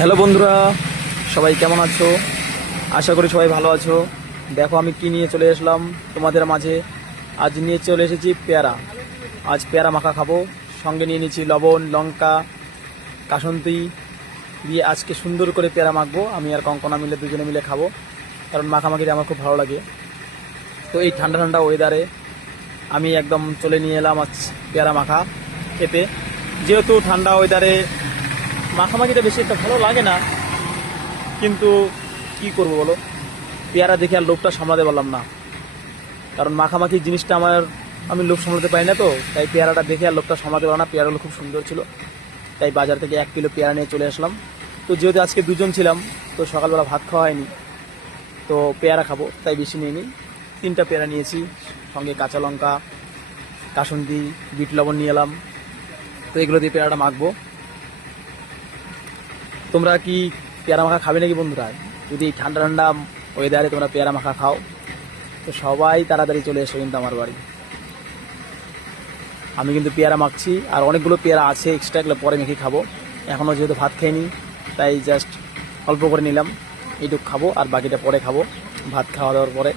Hello বন্ধুরা, সবাই কেমন আছো? আশা করি সবাই ভালো আছো। দেখো আমি কি নিয়ে চলে আসলাম তোমাদের মাঝে। আজ নিয়ে চলে এসেছি পেয়ারা। আজ পেয়ারা মাখা খাবো। সঙ্গে নিয়ে নিয়েছি লবণ, লঙ্কা, কাসন্তি দিয়ে আজকে সুন্দর করে পেয়ারা মাখবো। আমি আর কঙ্কনা মিলে দুজনে মিলে খাবো, কারণ মাখামাখিটা আমার খুব ভালো লাগে। তো এই ঠান্ডা ঠান্ডা ওয়েদারে আমি একদম চলে নিয়ে এলাম আজ পেয়ারা মাখা খেতে। যেহেতু ঠান্ডা ওয়েদারে মাখামাখিটা বেশি একটা ভালো লাগে না, কিন্তু কি করব বলো, পেয়ারা দেখে আর লোভটা সামলাতে পারলাম না। কারণ মাখামাখি জিনিসটা আমি লোভ সামলাতে পারি না, তো তাই পেয়ারাটা দেখে আর লোভটা সামলাতে পারলাম না। পেয়ারাগুলো খুব সুন্দর ছিল, তাই বাজার থেকে 1 কিলো পেয়ারা নিয়ে চলে আসলাম। তো যেহেতু আজকে দুজন ছিলাম, তো সকালবেলা ভাত খাওয়া হয়নি, তো পেয়ারা খাবো তাই বেশি নিয়ে নিই। 3টা পেয়ারা নিয়েছি, সঙ্গে কাঁচা লঙ্কা, কাসুন্দি, বিট লবণ নিয়ে এলাম। তো এগুলো দিয়ে পেয়ারাটা মাখবো। তোমরা কি পেয়ারা মাখা খাবে নাকি বন্ধুরা? যদি ঠান্ডা ঠান্ডা ওয়েদারে তোমরা পেয়ারা মাখা খাও, তো সবাই তাড়াতাড়ি চলে এসো কিন্তু আমার বাড়ি। আমি কিন্তু পেয়ারা মাখছি, আর অনেকগুলো পেয়ারা আছে এক্সট্রা, এগুলো পরে মেখে খাবো। এখনও যেহেতু ভাত খাইনি, তাই জাস্ট অল্প করে নিলাম। এইটুকু খাবো আর বাকিটা পরে খাবো, ভাত খাওয়া দাওয়ার পরে।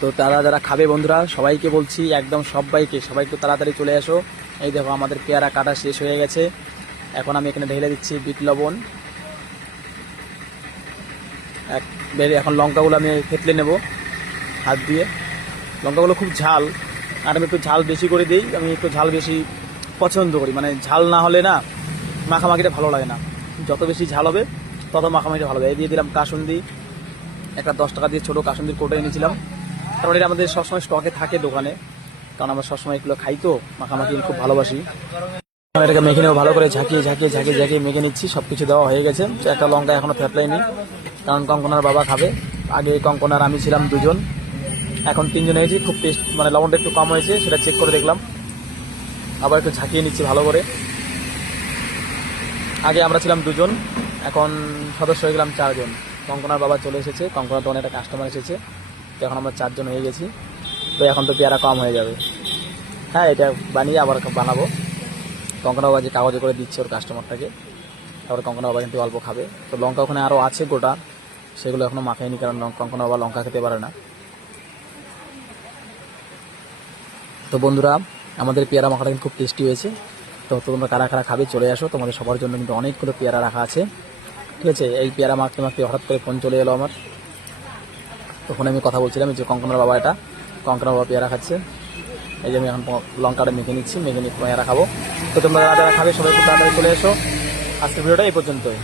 তো তারা যারা খাবে বন্ধুরা, সবাইকে বলছি, একদম সবাই একটু তাড়াতাড়ি চলে আসো। এই দেখো আমাদের পেয়ারা কাটা শেষ হয়ে গেছে। এখন আমি এখানে ঢেলে দিচ্ছি বিট লবণ। এখন লঙ্কাগুলো আমি থেতলে নেব হাত দিয়ে। লঙ্কাগুলো খুব ঝাল, আর আমি একটু ঝাল বেশি করে দিই। আমি একটু ঝাল বেশি পছন্দ করি, মানে ঝাল না হলে না মাখামাখিটা ভালো লাগে না। যত বেশি ঝাল হবে তত মাখামাখিটা ভালো হবে। এই দিয়ে দিলাম কাসুন্দি, একটা 10 টাকা দিয়ে ছোটো কাসুন্দির কোটো এনেছিলাম, কারণ এটা আমাদের সবসময় স্টকে থাকে দোকানে, কারণ আমরা সবসময় এগুলো খাই, তো মাখামাখি খুব ভালোবাসি। এটাকে মেখে নেবো ভালো করে, ঝাঁকিয়ে মেখে নিচ্ছি। সব কিছু দেওয়া হয়ে গেছে। তো একটা লঙ্কা এখনও থেতলাইনি, কারণ কঙ্কনার বাবা খাবে। আগে কঙ্কনার আমি ছিলাম দুজন, এখন 3জন হয়েছি। খুব টেস্ট, মানে লবণটা একটু কম হয়েছে, সেটা চেক করে দেখলাম। আবার একটু ঝাঁকিয়ে নিচ্ছি ভালো করে। আগে আমরা ছিলাম দুজন, এখন সদস্য হয়ে গেলাম 4জন। কঙ্কনার বাবা চলে এসেছে, কঙ্কনার দোকানে একটা কাস্টমার এসেছে, তো এখন আমরা 4জন হয়ে গেছি। তো এখন তো পেয়ারা কম হয়ে যাবে। হ্যাঁ, এটা বানিয়ে আবার বানাবো। কঙ্কনা বাবা যে কাগজে করে দিচ্ছে ওর কাস্টমারটাকে, তারপরে কঙ্কনা বাবা কিন্তু অল্প খাবে। তো লঙ্কা ওখানে আরও আছে গোটা, সেগুলো এখনও মাখায়নি, কারণ কঙ্কনা বাবা লঙ্কা খেতে পারে না। তো বন্ধুরা, আমাদের পেয়ারা মাখাটা কিন্তু খুব টেস্টি হয়েছে। তো তোমরা কারা কারা খাবে চলে আসো, তোমাদের সবার জন্য কিন্তু অনেকগুলো পেয়ারা রাখা আছে। ঠিক আছে, এই পেয়ারা মাখতে মাখতে হঠাৎ করে ফোন চলে এলো আমার। তখন আমি কথা বলছিলাম যে কঙ্কনার বাবা, এটা কঙ্কনার বাবা পেয়ারা খাচ্ছে। এই যে আমি এখন লঙ্কাটা মেখে নিচ্ছি, মেখে নিয়ে পেয়ারা খাবো। তো তোমরা যারা যারা খাবে সবাই খুব তাড়াতাড়ি চলে এসো। আজকের ভিডিওটা এই পর্যন্তই।